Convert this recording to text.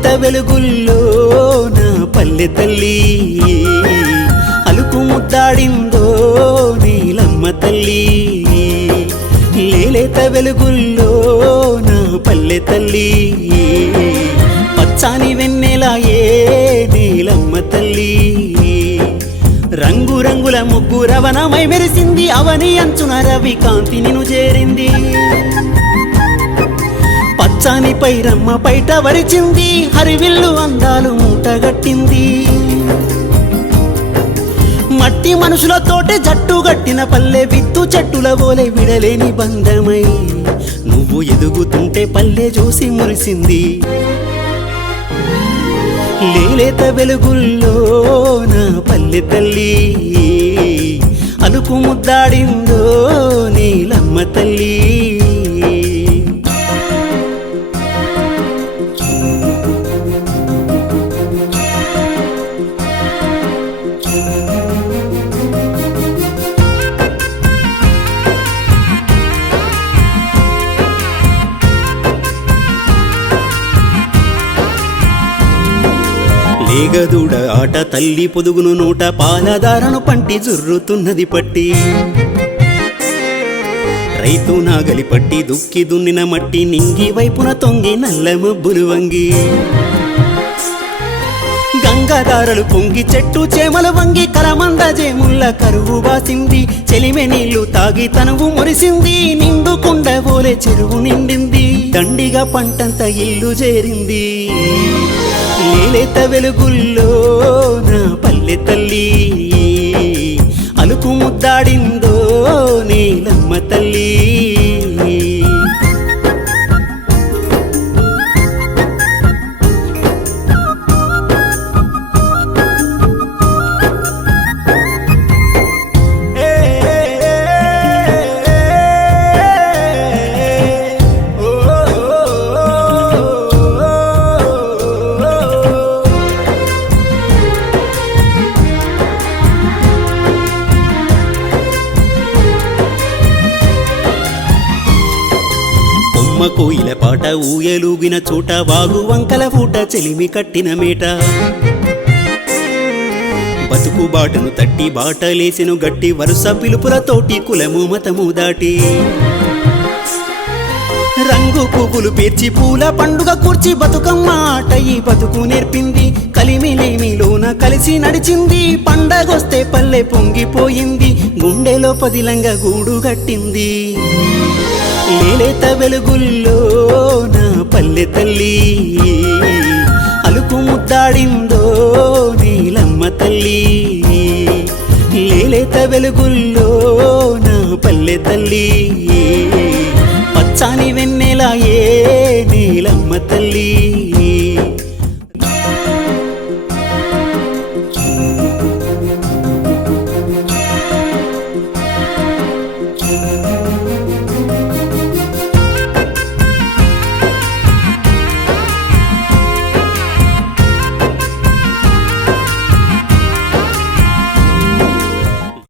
లేలేత వెలుగుల్లో నా పల్లె తల్లి అలుకు ముద్దాడిందో నీలమ్మ తల్లి లేలేత వెలుగుల్లో నా పల్లె తల్లి పచ్చాని వెన్నెలాయే నీలమ్మ తల్లి రంగు రంగుల ముగ్గు రవణమై మెరిసింది అవని అంచున రవి కాంతి నిను చేరింది పచ్చాని పైరమ్మ పైట వరిచింది హరివిల్లు అందాలు మూటగట్టింది మట్టి మనుషులతోటే జట్టు గట్టిన పల్లె విత్తు చెట్టుల బోలే విడలేని బంధమై నువ్వు ఎదుగుతుంటే పల్లె చూసి మురిసింది లేలేత వెలుగుల్లో నా పల్లె తల్లి అలుకు ముద్దాడిందో నీలమ్మ తల్లి లేగదూడ ఆట తల్లి పొదుగును నోట పాలదారను పంటి జుర్రుతున్నది పట్టి రైతు నాగలి పట్టి దుక్కి దున్నిన మట్టి నింగి వైపున తొంగి నల్ల మబ్బులు వంగి గంగాధారలు పొంగి చెట్టు చేమలు వంగి కరమంద జేముల్ల కరువు బాసింది చెలిమె నీళ్లు తాగి తనువు మురిసింది నిండు కుండ బోలే చెరువు నిండింది దండిగా పంటంత ఇల్లు చేరింది లేలేత వెలుగుల్లో నా పల్లె తల్లి అలుకు ముద్దాడిందో నీలమ్మ తల్లి కోయిల పాట ఊయలూగిన చోట వాగు వంకల పూట చెలిమి కట్టిన మేట బతుకు బాటను తట్టి బాటలేసెను గట్టి వరుస పిలుపులతోటి కులము మతము దాటి రంగు పువ్వులు పేర్చి పూల పండుగ కూర్చి బతుకమ్మ ఆట ఈ బతుకు నేర్పింది కలిమిలేమిలోన కలిసి నడిచింది పండగొస్తే పల్లె పొంగిపోయింది గుండెలో పదిలంగా గూడు గట్టింది లేలేత వెలుగుల్లో నా పల్లె తల్లి అలుకు ముద్దాడిందో నీలమ్మ తల్లి లేలేత వెలుగుల్లో నా పల్లె తల్లి పచ్చాని వెన్నెలాయే నీలమ్మ తల్లి